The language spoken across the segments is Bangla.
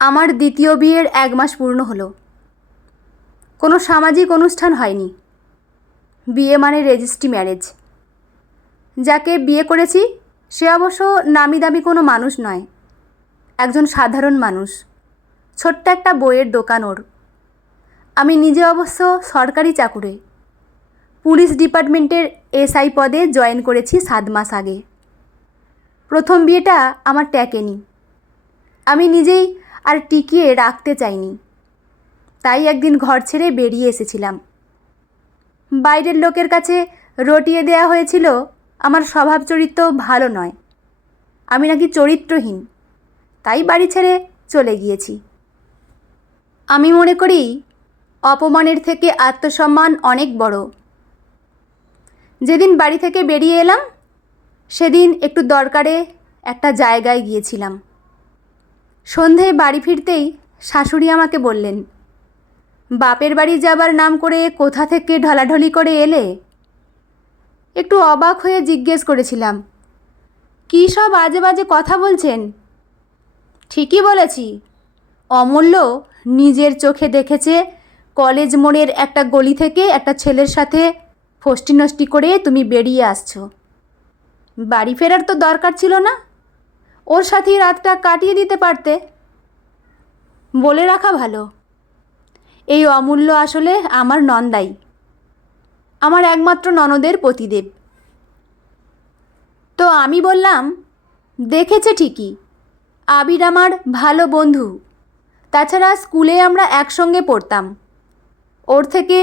আমার দ্বিতীয় বিয়ের 1 মাস পূর্ণ হলো। কোনো সামাজিক অনুষ্ঠান হয়নি। বিয়ে মানে রেজিস্ট্রি ম্যারেজ। যাকে বিয়ে করেছি সে অবশ্য নামি দামি কোনো মানুষ নয়, একজন সাধারণ মানুষ। ছোট্ট একটা বইয়ের দোকান ওর। আমি নিজে অবশ্য সরকারি চাকুরে, পুলিশ ডিপার্টমেন্টের এসআই পদে জয়েন করেছি 7 মাস আগে। প্রথম বিয়েটা আমার টেকেনি। আমি নিজেই আর টিকিয়ে রাখতে চাইনি, তাই একদিন ঘর ছেড়ে বেরিয়ে এসেছিলাম। বাইরের লোকের কাছে রটিয়ে দেয়া হয়েছিল আমার স্বভাব চরিত্র ভালো নয়, আমি নাকি চরিত্রহীন, তাই বাড়ি ছেড়ে চলে গিয়েছি। আমি মনে করি অপমানের থেকে আত্মসম্মান অনেক বড়। যেদিন বাড়ি থেকে বেরিয়ে এলাম সেদিন একটু দরকারে একটা জায়গায় গিয়েছিলাম। সন্ধেয় বাড়ি ফিরতেই শাশুড়ি আমাকে বললেন, বাপের বাড়ি যাবার নাম করে কোথা থেকে ঢলাঢলি করে এলে? একটু অবাক হয়ে জিজ্ঞেস করেছিলাম, কী সব আজে বাজে কথা বলছেন? ঠিকই বলেছি। অমূল্য নিজের চোখে দেখেছে কলেজ মোড়ের একটা গলি থেকে একটা ছেলের সাথে ফষ্টি নষ্টি করে তুমি বেরিয়ে আসছো। বাড়ি ফেরার তো দরকার ছিল না, ওর সাথেই রাতটা কাটিয়ে দিতে পারতে। বলে রাখা ভালো, এই অমূল্য আসলে আমার নন্দাই, আমার একমাত্র ননদের পতিদেব। তো আমি বললাম, দেখেছে ঠিকই, আবির আমার ভালো বন্ধু। তাছাড়া স্কুলে আমরা একসঙ্গে পড়তাম। ওর থেকে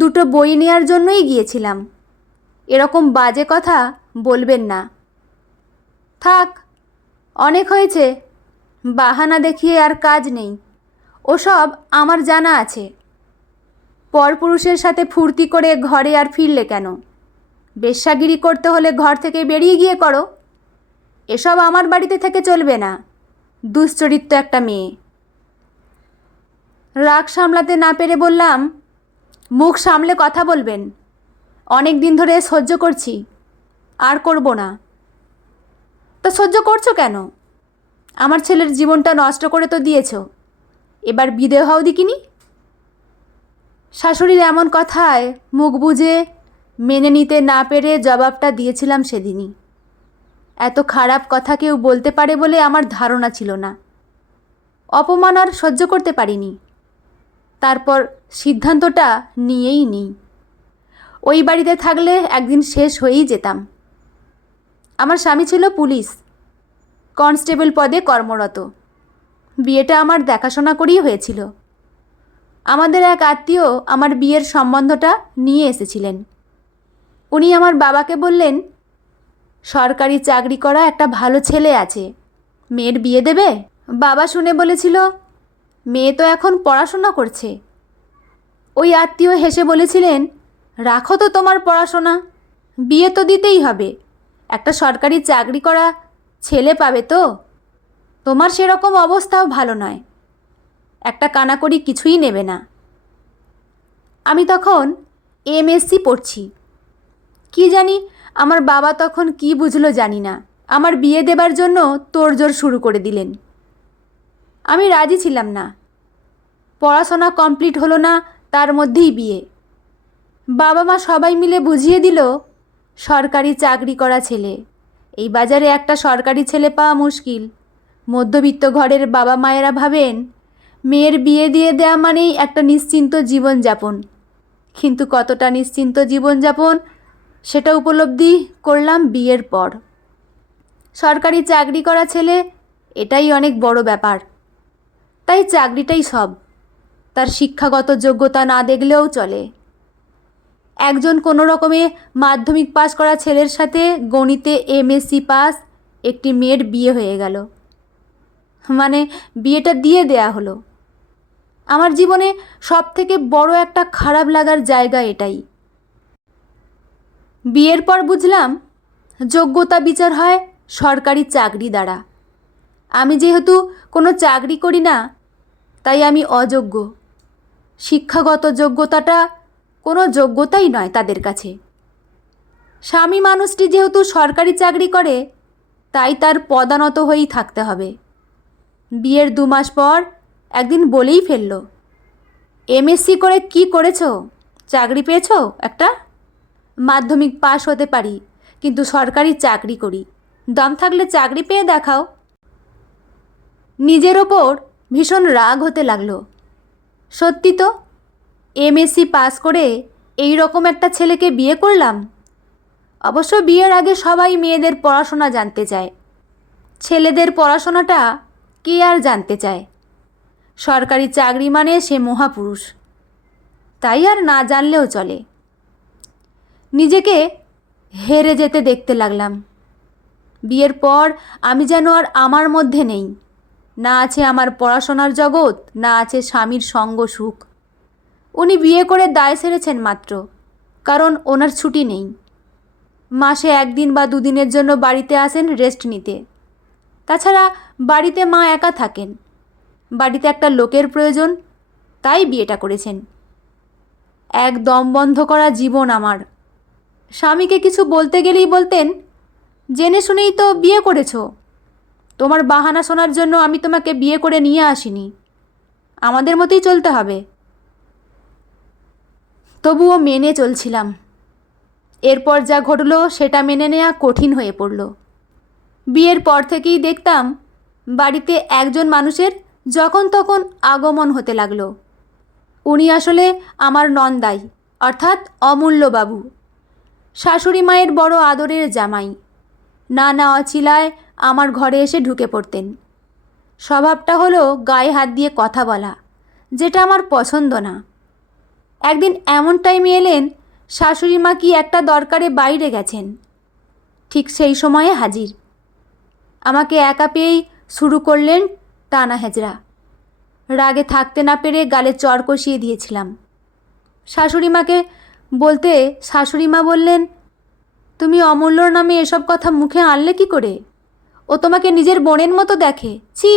2টো বই নেওয়ার জন্যই গিয়েছিলাম। এরকম বাজে কথা বলবেন না। থাক, অনেক হয়েছে, বাহানা দেখিয়ে আর কাজ নেই। ওসব আমার জানা আছে। পরপুরুষের সাথে ফুর্তি করে ঘরে আর ফিরলে কেন? বেশ্যাগিরি করতে হলে ঘর থেকে বেরিয়ে গিয়ে করো। এসব আমার বাড়িতে থেকে চলবে না। দুশ্চরিত্র একটা মেয়ে। রাগ সামলাতে না পেরে বললাম, মুখ সামলে কথা বলবেন। অনেক দিন ধরে সহ্য করছি, আর করব না। তা সহ্য করছো কেন? আমার ছেলের জীবনটা নষ্ট করে তো দিয়েছো, এবার বিদেয় হও দেখিনি। শাশুড়ির এমন কথায় মুখ বুজে মেনে নিতে না পেরে জবাবটা দিয়েছিলাম সেদিনই। এত খারাপ কথা কেউ বলতে পারে বলে আমার ধারণা ছিল না। অপমান আর সহ্য করতে পারিনি। তারপর সিদ্ধান্তটা নিয়েই নিই। ওই বাড়িতে থাকলে একদিন শেষ হয়েই যেতাম। আমার স্বামী ছিল পুলিশ, কনস্টেবল পদে কর্মরত। বিয়েটা আমার দেখাশোনা করেই হয়েছিল। আমাদের এক আত্মীয় আমার বিয়ের সম্বন্ধটা নিয়ে এসেছিলেন। উনি আমার বাবাকে বললেন, সরকারি চাকরি করা একটা ভালো ছেলে আছে, মেয়ের বিয়ে দেবে? বাবা শুনে বলেছিল, মেয়ে তো এখন পড়াশোনা করছে। ওই আত্মীয় হেসে বলেছিলেন, রাখো তো তোমার পড়াশোনা, বিয়ে তো দিতেই হবে। একটা সরকারি চাকরি করা ছেলে পাবে তো। তোমার সেরকম অবস্থাও ভালো নয়, একটা কানাকড়ি কিছুই নেবে না। আমি তখন এমএসসি পড়ছি। কি জানি আমার বাবা তখন কি বুঝলো জানি না, আমার বিয়ে দেবার জন্য তোড়জোড় শুরু করে দিলেন। আমি রাজি ছিলাম না। পড়াশোনা কমপ্লিট হলো না, তার মধ্যেই বিয়ে। বাবা মা সবাই মিলে বুঝিয়ে দিল, সরকারি চাকরি করা ছেলে। এই বাজারে একটা সরকারি ছেলে পাওয়া মুশকিল। মধ্যবিত্ত ঘরের বাবা মায়েরা ভাবেন মেয়ের বিয়ে দিয়ে দেয়া মানেই একটা নিশ্চিন্ত জীবনযাপন। কিন্তু কতটা নিশ্চিন্ত জীবনযাপন সেটা উপলব্ধি করলাম বিয়ের পর। সরকারি চাকরি করা ছেলে, এটাই অনেক বড় ব্যাপার। তাই চাকরিটাই সব, তার শিক্ষাগত যোগ্যতা না দেখলেও চলে। একজন কোনো রকমে মাধ্যমিক পাস করা ছেলের সাথে গণিতে এমএসসি পাস একটি মেয়ের বিয়ে হয়ে গেল। মানে বিয়েটা দিয়ে দেয়া হলো। আমার জীবনে সবথেকে বড় একটা খারাপ লাগার জায়গা এটাই। বিয়ের পর বুঝলাম যোগ্যতা বিচার হয় সরকারি চাকরি দ্বারা। আমি যেহেতু কোনো চাকরি করি না, তাই আমি অযোগ্য। শিক্ষাগত যোগ্যতাটা কোনো যোগ্যতাই নয় তাদের কাছে। স্বামী মানুষটি যেহেতু সরকারি চাকরি করে, তাই তার পদানত হয়েই থাকতে হবে। বিয়ের 2 মাস পর একদিন বলেই ফেলল, এমএসসি করে কি করেছো? চাকরি পেয়েছো একটা? মাধ্যমিক পাশ হতে পারি, কিন্তু সরকারি চাকরি করি। দম থাকলে চাকরি পেয়ে দেখাও। নিজের ওপর ভীষণ রাগ হতে লাগলো। সত্যি তো, এমএসসি পাস করে এই রকম একটা ছেলেকে বিয়ে করলাম। অবশ্য বিয়ের আগে সবাই মেয়েদের পড়াশোনা জানতে চায়, ছেলেদের পড়াশোনাটা কে আর জানতে চায়? সরকারি চাকরি মানে সে মহাপুরুষ, তাই আর না জানলেও চলে। নিজেকে হেরে যেতে দেখতে লাগলাম। বিয়ের পর আমি যেন আর আমার মধ্যে নেই। না আছে আমার পড়াশোনার জগৎ, না আছে স্বামীর সঙ্গ সুখ। উনি বিয়ে করে দায় সেরেছেন মাত্র, কারণ ওনার ছুটি নেই। মাসে একদিন বা দুদিনের জন্য বাড়িতে আসেন রেস্ট নিতে। তাছাড়া বাড়িতে মা একা থাকেন, বাড়িতে একটা লোকের প্রয়োজন, তাই বিয়েটা করেছেন। এক দম বন্ধ করা জীবন আমার। স্বামীকে কিছু বলতে গেলেই বলতেন, জেনে শুনেই তো বিয়ে করেছো, তোমার বাহানা শোনার জন্য আমি তোমাকে বিয়ে করে নিয়ে আসিনি, আমাদের মতোই চলতে হবে। তবুও মেনে চলছিলাম। এরপর যা ঘটলো সেটা মেনে নেওয়া কঠিন হয়ে পড়ল। বিয়ের পর থেকেই দেখতাম বাড়িতে একজন মানুষের যখন তখন আগমন হতে লাগলো। উনি আসলে আমার নন্দাই, অর্থাৎ অমূল্যবাবু, শাশুড়ি মায়ের বড় আদরের জামাই। না অছিলায় আমার ঘরে এসে ঢুকে পড়তেন। স্বভাবটা হলো গায়ে হাত দিয়ে কথা বলা, যেটা আমার পছন্দ না। একদিন এমন টাইমে এলেন, শাশুড়ি মা কি একটা দরকারে বাইরে গেছেন, ঠিক সেই সময়ে হাজির। আমাকে একা পেয়েই শুরু করলেন টানা হেজরা। রাগে থাকতে না পেরে গালে চড় কষিয়ে দিয়েছিলাম। শাশুড়ি মাকে বলতে শাশুড়ি মা বললেন, তুমি অমূল্যর নামে এসব কথা মুখে আনলে কি করে? ও তোমাকে নিজের বোনের মতো দেখে। ছি,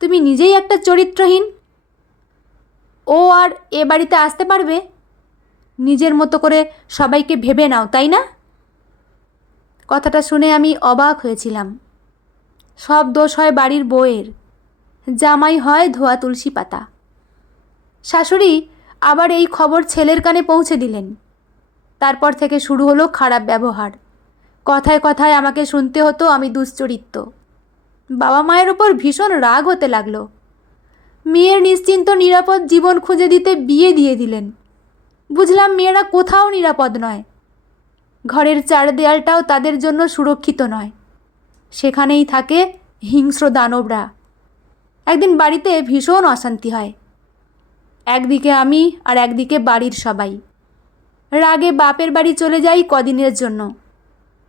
তুমি নিজেই একটা চরিত্রহীন। ও আর এ বাড়িতে আসতে পারবে? নিজের মতো করে সবাইকে ভেবে নাও, তাই না? কথাটা শুনে আমি অবাক হয়েছিলাম। সব দোষ হয় বাড়ির বউয়ের, জামাই হয় ধোয়া তুলসী পাতা। শাশুড়ি আবার এই খবর ছেলের কানে পৌঁছে দিলেন। তারপর থেকে শুরু হলো খারাপ ব্যবহার। কথায় কথায় আমাকে শুনতে হতো আমি দুশ্চরিত্র। বাবা মায়ের ওপর ভীষণ রাগ হতে লাগলো। মেয়ের নিশ্চিন্ত নিরাপদ জীবন খুঁজে দিতে বিয়ে দিয়ে দিলেন। বুঝলাম মেয়েরা কোথাও নিরাপদ নয়, ঘরের চার দেয়ালটাও তাদের জন্য সুরক্ষিত নয়। সেখানেই থাকে হিংস্র দানবরা। একদিন বাড়িতে ভীষণ অশান্তি হয়। একদিকে আমি আর একদিকে বাড়ির সবাই। রাগে বাপের বাড়ি চলে যাই কদিনের জন্য।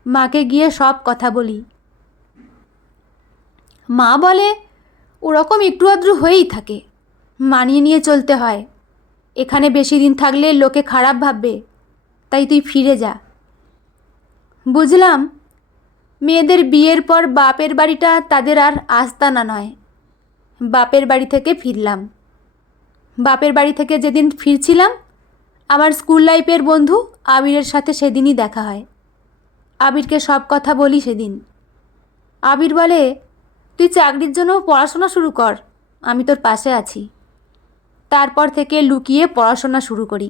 মাকে গিয়ে সব কথা বলি। মা বলে, ওরকম একটু আধটু হয়েই থাকে, মানিয়ে নিয়ে চলতে হয়। এখানে বেশি দিন থাকলে লোকে খারাপ ভাববে, তাই তুই ফিরে যা। বুঝলাম মেয়েদের বিয়ের পর বাপের বাড়িটা তাদের আর আস্তানা নয়। বাপের বাড়ি থেকে ফিরলাম। বাপের বাড়ি থেকে যেদিন ফিরছিলাম, আমার স্কুল লাইফের বন্ধু আবিরের সাথে সেদিনই দেখা হয়। আবিরকে সব কথা বলি সেদিন। আবির বলে, তুই চাকরির জন্য পড়াশোনা শুরু কর, আমি তোর পাশে আছি। তারপর থেকে লুকিয়ে পড়াশোনা শুরু করি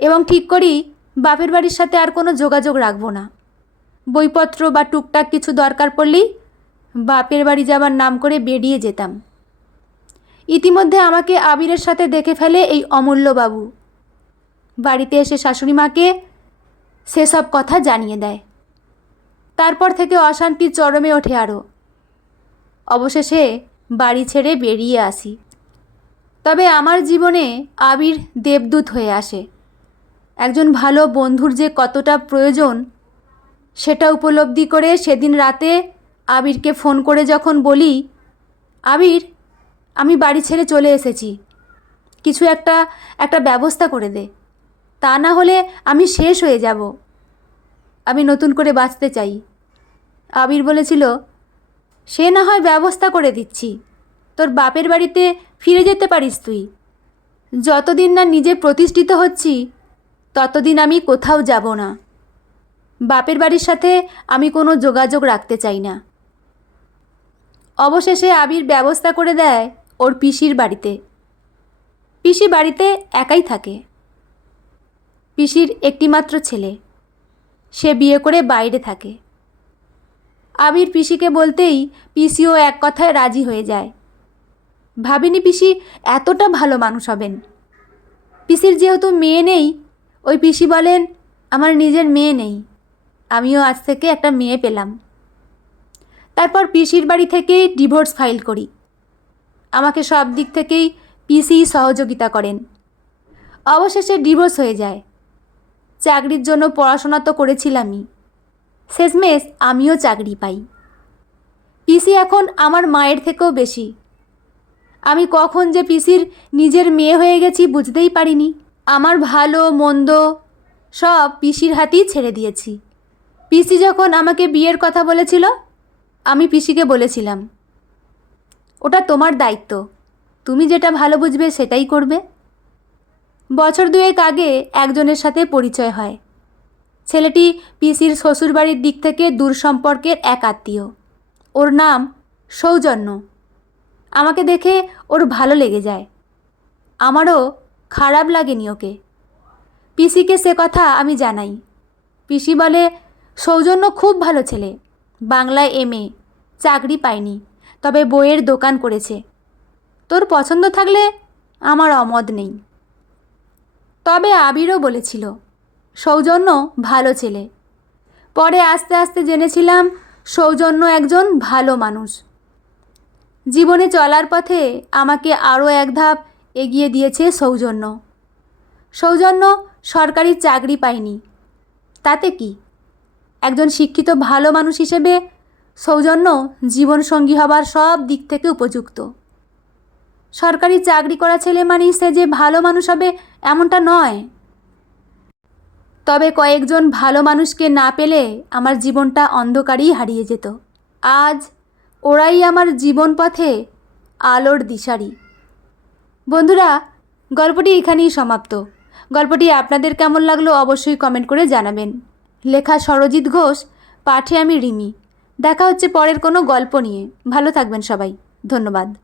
এবং ঠিক করি বাপের বাড়ির সাথে আর কোনো যোগাযোগ রাখবো না। বইপত্র বা টুকটাক কিছু দরকার পড়লেই বাপের বাড়ি যাবার নাম করে বেরিয়ে যেতাম। ইতিমধ্যে আমাকে আবিরের সাথে দেখে ফেলে এই অমূল্যবাবু। বাড়িতে এসে শাশুড়ি মাকে সেসব কথা জানিয়ে দেয়। তারপর থেকে অশান্তি চরমে ওঠে আরও। অবশেষে বাড়ি ছেড়ে বেরিয়ে আসি। তবে আমার জীবনে আবির দেবদূত হয়ে আসে। একজন ভালো বন্ধুর যে কতটা প্রয়োজন সেটা উপলব্ধি করে সেদিন রাতে আবিরকে ফোন করে যখন বলি, আবির, আমি বাড়ি ছেড়ে চলে এসেছি, কিছু একটা ব্যবস্থা করে দে, তা না হলে আমি শেষ হয়ে যাব, আমি নতুন করে বাঁচতে চাই। আবির বলেছিল, সে না হয় ব্যবস্থা করে দিচ্ছি, তোর বাপের বাড়িতে ফিরে যেতে পারিস তুই। যতদিন না নিজে প্রতিষ্ঠিত হচ্ছি ততদিন আমি কোথাও যাব না। বাপের বাড়ির সাথে আমি কোনো যোগাযোগ রাখতে চাই না। অবশেষে আবির ব্যবস্থা করে দেয় ওর পিসির বাড়িতে। পিসি বাড়িতে একাই থাকে। পিসির একটিমাত্র ছেলে, সে বিয়ে করে বাইরে থাকে। আবির পিসিকে বলতেই পিসিও এক কথায় রাজি হয়ে যায়। ভাবিনি পিসি এতটা ভালো মানুষ হবেন। পিসির যেহেতু মেয়ে নেই, ওই পিসি বলেন আমার নিজের মেয়ে নেই, আমিও আজ থেকে একটা মেয়ে পেলাম। তারপর পিসির বাড়ি থেকেই ডিভোর্স ফাইল করি। আমাকে সব দিক থেকেই পিসি সহযোগিতা করেন। অবশেষে ডিভোর্স হয়ে যায়। চাকরির জন্য পড়াশোনা তো করেছিলামই, শেষমেশ আমিও চাকরি পাই। পিসি এখন আমার মায়ের থেকেও বেশি। আমি কখন যে পিসির নিজের মেয়ে হয়ে গেছি বুঝতেই পারিনি। আমার ভালো মন্দ সব পিসির হাতেই ছেড়ে দিয়েছি। পিসি যখন আমাকে বিয়ের কথা বলেছিল, আমি পিসিকে বলেছিলাম ওটা তোমার দায়িত্ব, তুমি যেটা ভালো বুঝবে সেটাই করবে। বছর দুয়েক আগে একজনের সাথে পরিচয় হয়। ছেলেটি পিসির শ্বশুরবাড়ির দিক থেকে দূর সম্পর্কের এক আত্মীয়। ওর নাম সৌজন্য। আমাকে দেখে ওর ভালো লেগে যায়। আমারও খারাপ লাগেনি ওকে। পিসিকে সে কথা আমি জানাই। পিসি বলে সৌজন্য খুব ভালো ছেলে, বাংলায় এমএ, চাকরি পায়নি, তবে বইয়ের দোকান করেছে। তোর পছন্দ থাকলে আমার অমত নেই। তবে আবিরও বলেছিল সৌজন্য ভালো ছেলে। পরে আস্তে আস্তে জেনেছিলাম সৌজন্য একজন ভালো মানুষ। জীবনে চলার পথে আমাকে আরও এক ধাপ এগিয়ে দিয়েছে সৌজন্য। সৌজন্য সরকারি চাকরি পায়নি, তাতে কি? একজন শিক্ষিত ভালো মানুষ হিসেবে সৌজন্য জীবনসঙ্গী হবার সব দিক থেকে উপযুক্ত। সরকারি চাকরি করা ছেলে মানেই সে যে ভালো মানুষ হবে এমনটা নয়। তবে কয়েকজন ভালো মানুষকে না পেলে আমার জীবনটা অন্ধকারেই হারিয়ে যেত। আজ ওরাই আমার জীবন পথে আলোর দিশারি। বন্ধুরা, গল্পটি এখানেই সমাপ্ত। গল্পটি আপনাদের কেমন লাগলো অবশ্যই কমেন্ট করে জানাবেন। লেখা সরজিৎ ঘোষ, পাঠে আমি রিমি। দেখা হচ্ছে পরের কোনো গল্প নিয়ে। ভালো থাকবেন সবাই। ধন্যবাদ।